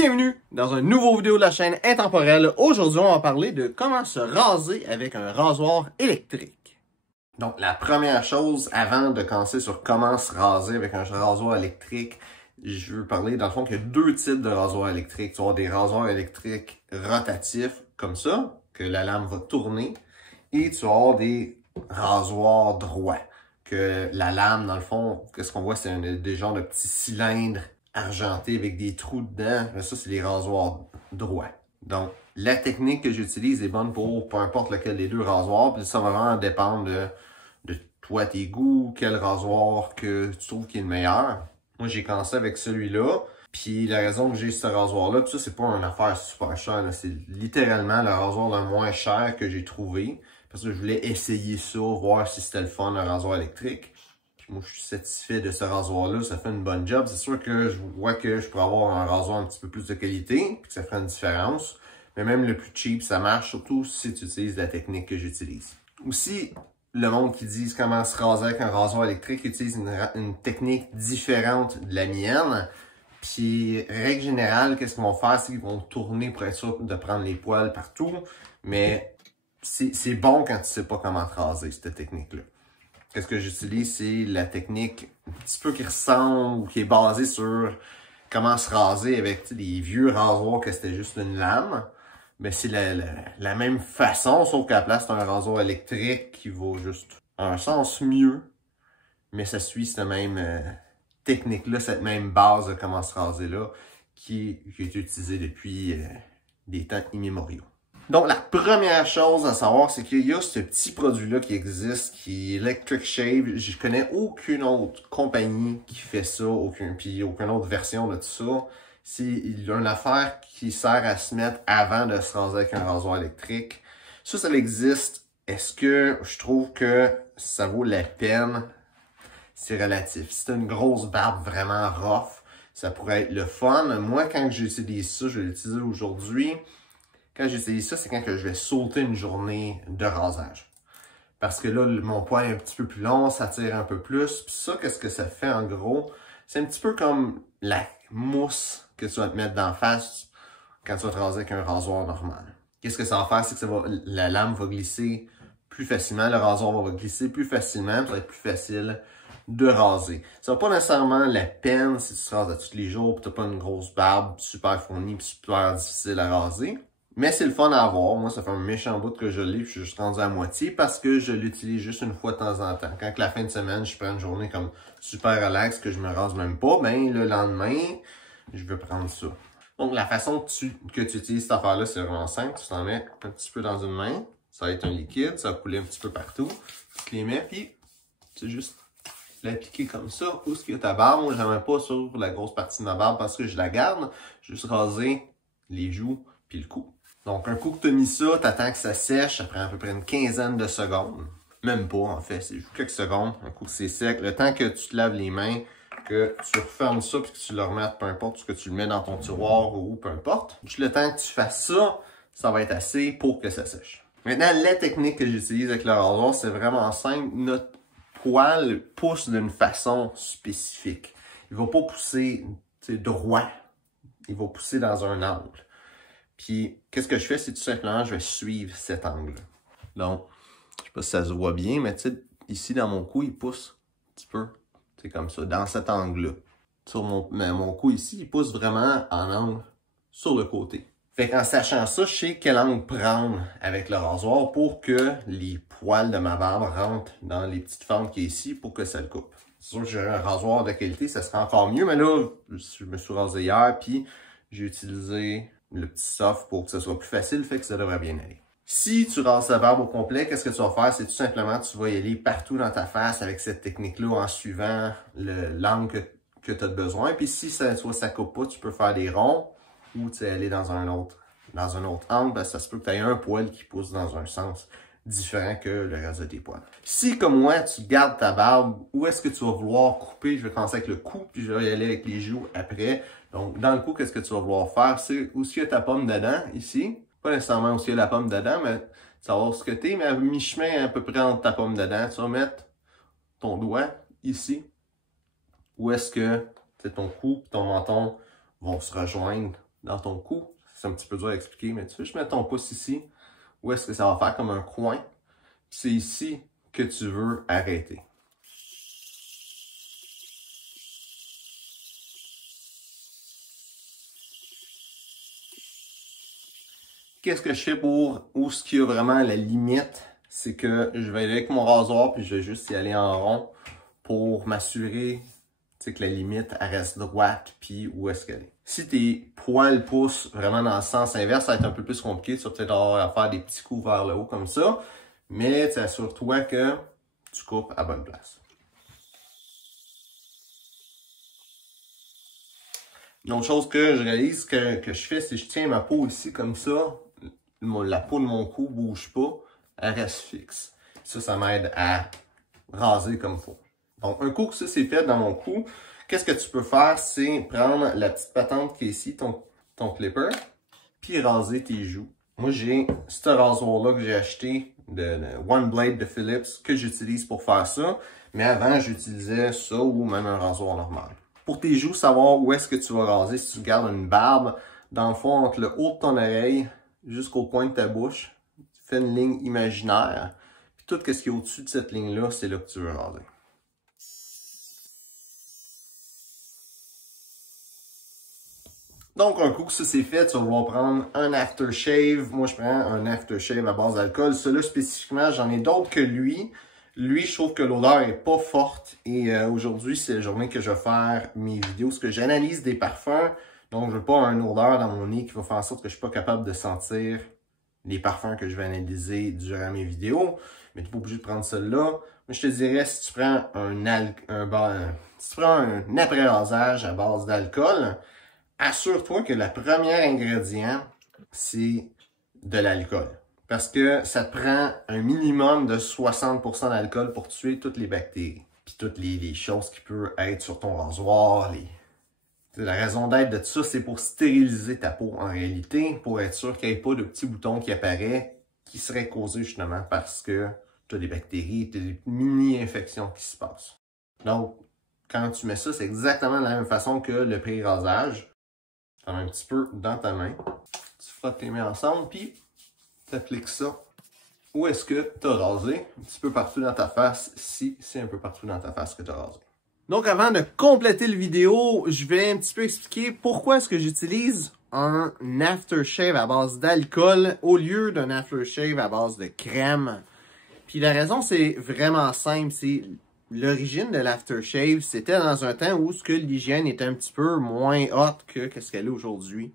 Bienvenue dans une nouvelle vidéo de la chaîne Intemporelle. Aujourd'hui, on va parler de comment se raser avec un rasoir électrique. Donc, la première chose, avant de commencer sur comment se raser avec un rasoir électrique, je veux parler, dans le fond, qu'il y a deux types de rasoirs électriques. Tu vas avoir des rasoirs électriques rotatifs, comme ça, que la lame va tourner, et tu vas avoir des rasoirs droits, que la lame, dans le fond, qu'est-ce qu'on voit, c'est des genres de petits cylindres argentés avec des trous dedans. Mais ça, c'est les rasoirs droits. Donc, la technique que j'utilise est bonne pour peu importe lequel des deux rasoirs. Puis ça va vraiment dépendre de toi, tes goûts, quel rasoir que tu trouves qui est le meilleur. Moi, j'ai commencé avec celui-là. Puis la raison que j'ai ce rasoir-là, tout ça, c'est pas une affaire super chère. C'est littéralement le rasoir le moins cher que j'ai trouvé. Parce que je voulais essayer ça, voir si c'était le fun, un rasoir électrique. Moi, je suis satisfait de ce rasoir-là. Ça fait une bonne job. C'est sûr que je vois que je pourrais avoir un rasoir un petit peu plus de qualité, puis que ça ferait une différence. Mais même le plus cheap, ça marche, surtout si tu utilises la technique que j'utilise. Aussi, le monde qui dit comment se raser avec un rasoir électrique utilise une technique différente de la mienne. Puis, règle générale, qu'est-ce qu'ils vont faire? C'est qu'ils vont tourner pour être sûr de prendre les poils partout. Mais c'est bon quand tu sais pas comment te raser, cette technique-là. Qu'est-ce que j'utilise, c'est la technique un petit peu qui ressemble ou qui est basée sur comment se raser avec des vieux rasoirs que c'était juste une lame. Mais c'est la même façon, sauf qu'à la place, c'est un rasoir électrique qui va juste un sens mieux. Mais ça suit cette même technique-là, cette même base de comment se raser-là qui est utilisée depuis des temps immémoriaux. Donc, la première chose à savoir, c'est qu'il y a ce petit produit-là qui existe, qui est Electric Shave. Je connais aucune autre compagnie qui fait ça, puis aucune autre version de tout ça. C'est une affaire qui sert à se mettre avant de se raser avec un rasoir électrique. Ça existe. Est-ce que je trouve que ça vaut la peine? C'est relatif. Si t'as une grosse barbe vraiment rough, ça pourrait être le fun. Moi, quand j'utilise ça, je vais l'utiliser aujourd'hui. Quand j'utilise ça, c'est quand que je vais sauter une journée de rasage. Parce que là, mon poil est un petit peu plus long, ça tire un peu plus. Puis ça, qu'est-ce que ça fait en gros? C'est un petit peu comme la mousse que tu vas te mettre d'en face quand tu vas te raser avec un rasoir normal. Qu'est-ce que ça va faire? C'est que la lame va glisser plus facilement, le rasoir va glisser plus facilement, ça va être plus facile de raser. Ça va pas nécessairement la peine si tu te rases à tous les jours et tu n'as pas une grosse barbe super fournie et super difficile à raser. Mais c'est le fun à avoir. Moi, ça fait un méchant bout que je l'ai, puis je suis juste rendu à moitié parce que je l'utilise juste une fois de temps en temps. Quand la fin de semaine, je prends une journée comme super relax, que je me rase même pas, ben le lendemain, je vais prendre ça. Donc, la façon que tu utilises cette affaire-là, c'est vraiment simple. Tu t'en mets un petit peu dans une main. Ça va être un liquide, ça va couler un petit peu partout. Tu les mets, puis tu juste l'appliquer comme ça. Où est-ce qu'il y a ta barbe? Moi, j'en mets pas sur la grosse partie de ma barbe parce que je la garde. Juste raser les joues puis le cou. Donc, un coup que tu as mis ça, tu attends que ça sèche, ça prend à peu près une quinzaine de secondes. Même pas, en fait, c'est juste quelques secondes. Un coup que c'est sec, le temps que tu te laves les mains, que tu refermes ça puis que tu le remettes, peu importe, que tu le mets dans ton tiroir ou peu importe. Juste le temps que tu fasses ça, ça va être assez pour que ça sèche. Maintenant, la technique que j'utilise avec le rasoir, c'est vraiment simple. Notre poil pousse d'une façon spécifique. Il va pas pousser droit. Il va pousser dans un angle. Puis, qu'est-ce que je fais? C'est tout simplement, je vais suivre cet angle. Donc, je sais pas si ça se voit bien, mais tu sais, ici, dans mon cou, il pousse un petit peu. C'est comme ça, dans cet angle-là. Sur mon cou ici, il pousse vraiment en angle sur le côté. Fait qu'en sachant ça, je sais quel angle prendre avec le rasoir pour que les poils de ma barbe rentrent dans les petites fentes qui est ici pour que ça le coupe. C'est sûr que j'aurais un rasoir de qualité, ça serait encore mieux, mais là, je me suis rasé hier, puis j'ai utilisé le petit soft pour que ça soit plus facile, fait que ça devrait bien aller. Si tu rases ta barbe au complet, qu'est-ce que tu vas faire? C'est tout simplement, tu vas y aller partout dans ta face avec cette technique-là en suivant l'angle que tu as besoin. Puis si ça coupe pas, tu peux faire des ronds ou aller dans un autre angle, parce que ça se peut que tu aies un poil qui pousse dans un sens différent que le reste de tes poils. Si, comme moi, tu gardes ta barbe, où est-ce que tu vas vouloir couper? Je vais commencer avec le cou, puis je vais y aller avec les joues après. Donc, dans le cou, qu'est-ce que tu vas vouloir faire? C'est où il y a ta pomme dedans, ici. Pas nécessairement où il y a la pomme dedans, mais savoir ce que t'es, mais à mi-chemin, à peu près entre ta pomme dedans, tu vas mettre ton doigt ici. Où est-ce que ton cou et ton menton vont se rejoindre dans ton cou. C'est un petit peu dur à expliquer, mais tu veux juste mettre ton pouce ici, où est-ce que ça va faire comme un coin. C'est ici que tu veux arrêter. Qu'est-ce que je fais pour où ce qu'il y a vraiment la limite? C'est que je vais aller avec mon rasoir puis je vais juste y aller en rond pour m'assurer que la limite elle reste droite puis où est-ce qu'elle est. Si tes poils poussent vraiment dans le sens inverse, ça va être un peu plus compliqué. Tu vas peut-être avoir à faire des petits coups vers le haut comme ça. Mais assure-toi que tu coupes à bonne place. Une autre chose que je réalise que je fais, c'est que je tiens ma peau ici comme ça. La peau de mon cou ne bouge pas, elle reste fixe. Ça m'aide à raser comme il faut. Donc, un coup que ça c'est fait dans mon cou, qu'est-ce que tu peux faire? C'est prendre la petite patente qui est ici, ton clipper, puis raser tes joues. Moi, j'ai ce rasoir-là que j'ai acheté de One Blade de Philips que j'utilise pour faire ça. Mais avant, j'utilisais ça ou même un rasoir normal. Pour tes joues, savoir où est-ce que tu vas raser, si tu gardes une barbe, dans le fond, entre le haut de ton oreille jusqu'au coin de ta bouche, tu fais une ligne imaginaire. Puis tout ce qui est au-dessus de cette ligne-là, c'est là que tu veux raser. Donc, un coup que ça c'est fait, tu vas vouloir prendre un aftershave. Moi, je prends un aftershave à base d'alcool. Celui-là, spécifiquement, j'en ai d'autres que lui. Lui, je trouve que l'odeur est pas forte. Et aujourd'hui, c'est la journée que je vais faire mes vidéos. Parce que j'analyse des parfums. Donc, je veux pas une odeur dans mon nez qui va faire en sorte que je suis pas capable de sentir les parfums que je vais analyser durant mes vidéos. Mais tu n'es pas obligé de prendre celui-là. Mais je te dirais, si tu prends un après-rasage à base d'alcool, assure-toi que le premier ingrédient, c'est de l'alcool. Parce que ça te prend un minimum de 60% d'alcool pour tuer toutes les bactéries. Puis toutes les choses qui peuvent être sur ton rasoir. La raison d'être de tout ça, c'est pour stériliser ta peau en réalité, pour être sûr qu'il n'y ait pas de petits boutons qui apparaissent qui seraient causés justement parce que tu as des bactéries, tu as des mini-infections qui se passent. Donc, quand tu mets ça, c'est exactement de la même façon que le pré-rasage. Tu mets un petit peu dans ta main, tu frottes tes mains ensemble, puis tu appliques ça. Où est-ce que tu as rasé? Un petit peu partout dans ta face, si c'est un peu partout dans ta face que tu as rasé. Donc avant de compléter le vidéo, je vais un petit peu expliquer pourquoi est-ce que j'utilise un aftershave à base d'alcool au lieu d'un aftershave à base de crème. Puis la raison, c'est vraiment simple, c'est l'origine de l'aftershave, c'était dans un temps où l'hygiène était un petit peu moins haute que ce qu'elle est aujourd'hui.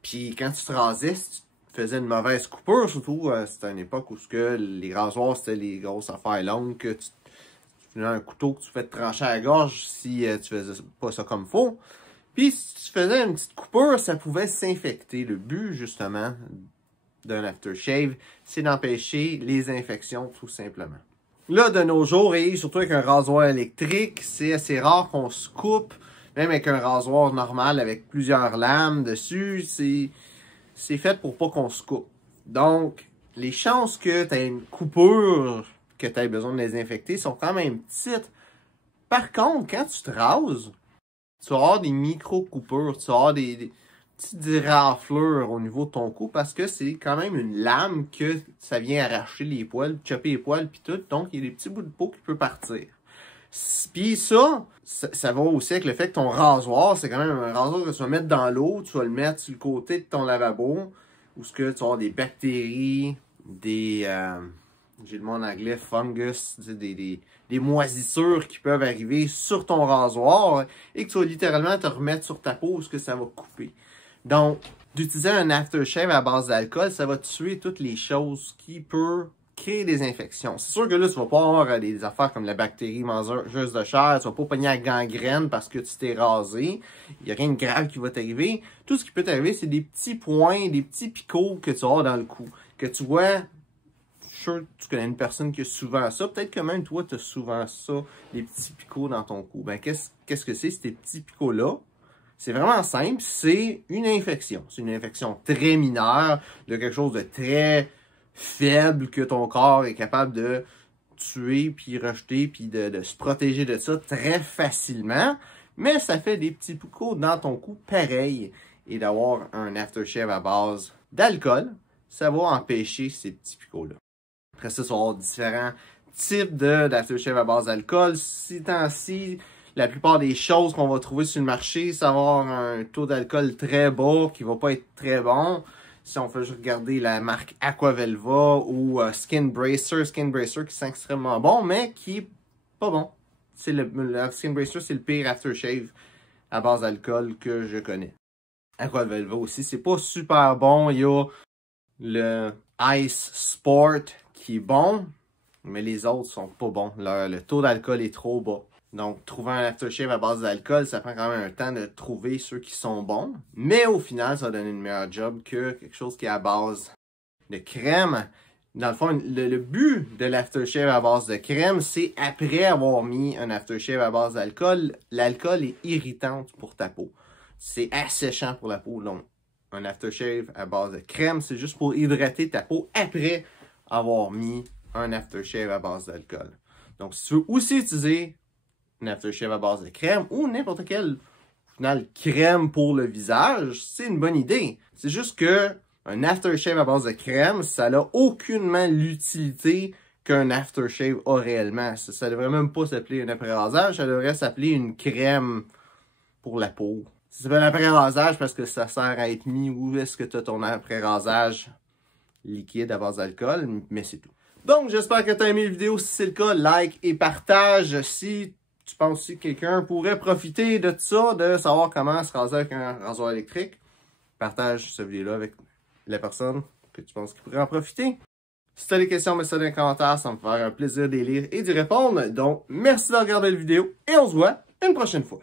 Puis quand tu te rasais, si tu faisais une mauvaise coupure, surtout c'était une époque où les rasoirs, c'était les grosses affaires longues, que tu un couteau que tu fais te trancher à la gorge si tu faisais pas ça comme il faut. Puis si tu faisais une petite coupure, ça pouvait s'infecter. Le but, justement, d'un aftershave, c'est d'empêcher les infections, tout simplement. Là, de nos jours, et surtout avec un rasoir électrique, c'est assez rare qu'on se coupe. Même avec un rasoir normal avec plusieurs lames dessus, c'est fait pour pas qu'on se coupe. Donc, les chances que tu aies une coupure, que tu aies besoin de les infecter, sont quand même petites. Par contre, quand tu te rases, tu vas avoir des micro-coupures, tu vas avoir des petites raflures au niveau de ton cou parce que c'est quand même une lame que ça vient arracher les poils, chopper les poils puis tout. Donc, il y a des petits bouts de peau qui peuvent partir. Puis ça va aussi avec le fait que ton rasoir, c'est quand même un rasoir que tu vas mettre dans l'eau, tu vas le mettre sur le côté de ton lavabo, où tu vas avoir des bactéries, j'ai le mot en anglais, fungus, des moisissures qui peuvent arriver sur ton rasoir et que tu vas littéralement te remettre sur ta peau où ça va couper. Donc, d'utiliser un aftershave à base d'alcool, ça va tuer toutes les choses qui peuvent créer des infections. C'est sûr que là, tu vas pas avoir des affaires comme la bactérie mangeuse de chair, tu vas pas pogner la gangrène parce que tu t'es rasé. Il n'y a rien de grave qui va t'arriver. Tout ce qui peut t'arriver, c'est des petits points, des petits picots que tu as dans le cou. Que tu vois, tu connais une personne qui a souvent ça. Peut-être que même toi, tu as souvent ça, des petits picots dans ton cou. Ben, qu'est-ce que c'est, ces petits picots-là? C'est vraiment simple, c'est une infection. C'est une infection très mineure, de quelque chose de très faible que ton corps est capable de tuer, puis rejeter, puis de se protéger de ça très facilement. Mais ça fait des petits picots dans ton cou pareil. et d'avoir un aftershave à base d'alcool, ça va empêcher ces petits picots-là. Après ça, ça va avoir différents types d'aftershave à base d'alcool. Ces temps-ci, la plupart des choses qu'on va trouver sur le marché, ça va avoir un taux d'alcool très bas qui va pas être très bon. Si on fait juste regarder la marque Aquavelva ou Skin Bracer qui sont extrêmement bon, mais qui est pas bon. Le Skin Bracer, c'est le pire aftershave à base d'alcool que je connais. Aquavelva aussi, c'est pas super bon. Il y a le Ice Sport qui est bon, mais les autres sont pas bons. Le taux d'alcool est trop bas. Donc, trouver un aftershave à base d'alcool, ça prend quand même un temps de trouver ceux qui sont bons. Mais au final, ça va donner une meilleure job que quelque chose qui est à base de crème. Dans le fond, le but de l'aftershave à base de crème, c'est après avoir mis un aftershave à base d'alcool, l'alcool est irritant pour ta peau. C'est asséchant pour la peau. Donc, un aftershave à base de crème, c'est juste pour hydrater ta peau après avoir mis un aftershave à base d'alcool. Donc, si tu veux aussi utiliser un aftershave à base de crème ou n'importe quelle crème pour le visage, c'est une bonne idée. C'est juste que un aftershave à base de crème, ça n'a aucunement l'utilité qu'un aftershave a réellement. Ça devrait même pas s'appeler un après-rasage, ça devrait s'appeler une crème pour la peau. Ça s'appelle un après-rasage parce que ça sert à être mis où est-ce que tu as ton après-rasage liquide à base d'alcool, mais c'est tout. Donc, j'espère que tu as aimé la vidéo. Si c'est le cas, like et partage. Si tu penses aussi que quelqu'un pourrait profiter de ça, de savoir comment se raser avec un rasoir électrique, partage cette vidéo-là avec la personne que tu penses qui pourrait en profiter. Si tu as des questions, mets ça dans les commentaires, ça me fait un plaisir d'y lire et d'y répondre. Donc, merci de regarder la vidéo et on se voit une prochaine fois.